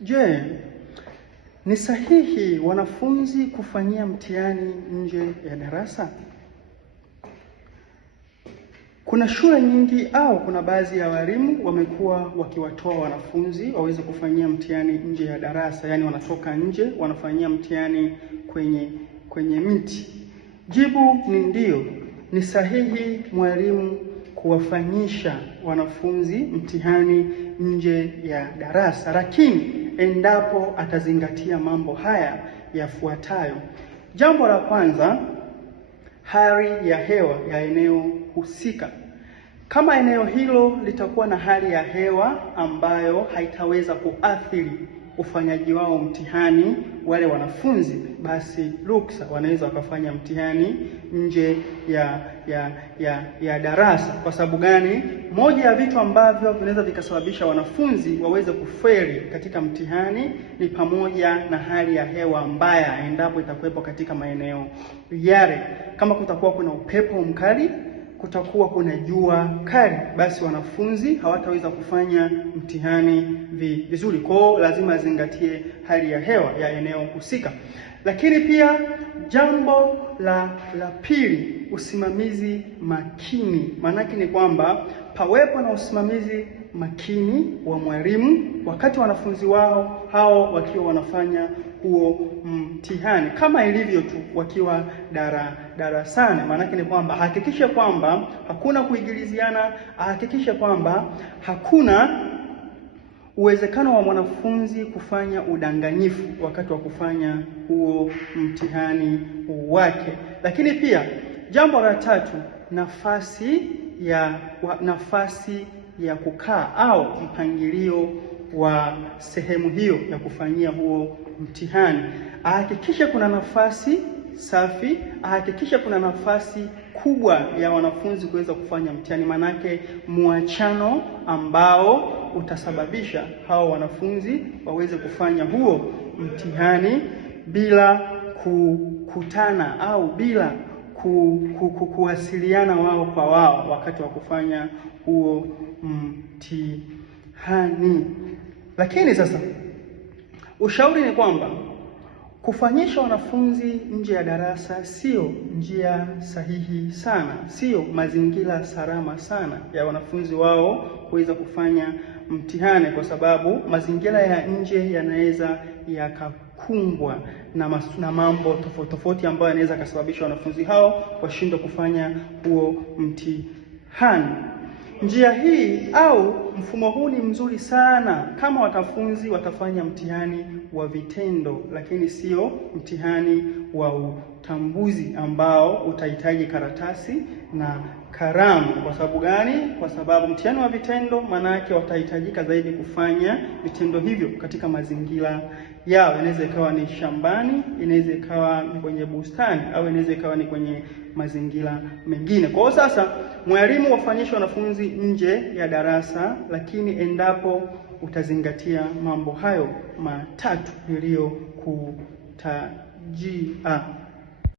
Je, ni sahihi wanafunzi kufanyia mtihani nje ya darasa? Kuna shule nyingi au kuna baadhi ya walimu wamekuwa wakiwatoa wanafunzi waweze kufanyia mtihani nje ya darasa, yaani wanatoka nje wanafanyia mtihani kwenye miti. Jibu ni ndio. Ni sahihi mwalimu kuwafanyisha wanafunzi mtihani nje ya darasa, lakini endapo atazingatia mambo haya yafuatayo. Jambo la kwanza, hali ya hewa ya eneo husika. Kama eneo hilo litakuwa na hali ya hewa ambayo haitaweza kuathiri ufanyaji wao mtihani wale wanafunzi, basi ruksa wanaweza wakafanya mtihani nje ya darasa. Kwa sababu gani? Moja ya vitu ambavyo vinaweza vikasababisha wanafunzi waweze kufeli katika mtihani ni pamoja na hali ya hewa mbaya, endapo itakuwepo katika maeneo yale. Kama kutakuwa kuna upepo mkali, kutakuwa kuna jua kali, basi wanafunzi hawataweza kufanya mtihani vizuri. Kwa hiyo lazima azingatie hali ya hewa ya eneo husika. Lakini pia jambo la pili, usimamizi makini. Maanake ni kwamba pawepo na usimamizi makini wa mwalimu wakati wanafunzi hao wakiwa wanafanya huo mtihani, kama ilivyo tu wakiwa darasani. Maanake ni kwamba hakikishe kwamba hakuna kuigiliziana, hakikishe kwamba hakuna uwezekano wa mwanafunzi kufanya udanganyifu wakati wa kufanya huo mtihani wake. Lakini pia jambo la tatu, nafasi ya kukaa au mpangilio wa sehemu hiyo ya kufanyia huo mtihani. Ahakikishe kuna nafasi safi, ahakikishe kuna nafasi kubwa ya wanafunzi kuweza kufanya mtihani, manake muachano ambao utasababisha hao wanafunzi waweze kufanya huo mtihani bila kukutana au bila kuwasiliana wao kwa wao wakati wa kufanya huo mtihani. Lakini sasa ushauri ni kwamba kufanyisha wanafunzi nje ya darasa sio njia sahihi sana, sio mazingira salama sana ya wanafunzi wao kuweza kufanya mtihani, kwa sababu mazingira ya nje yanaweza yakakumbwa na mambo tofauti ambayo yanaweza kusababisha wanafunzi hao washindwe kufanya huo mtihani. Njia hii au mfumo huu ni mzuri sana kama wanafunzi watafanya mtihani wa vitendo, lakini sio mtihani wa utambuzi ambao utahitaji karatasi na kalamu. Kwa sababu gani? Kwa sababu mtihani wa vitendo maana yake watahitajika zaidi kufanya vitendo hivyo katika mazingira yao. Inaweza ikawa ni shambani, inaweza ikawa ni kwenye bustani, au inaweza ikawa ni kwenye mazingira mengine. Kwa hiyo sasa mwalimu wafanyishe wanafunzi nje ya darasa, lakini endapo utazingatia mambo hayo matatu niliyokutajia.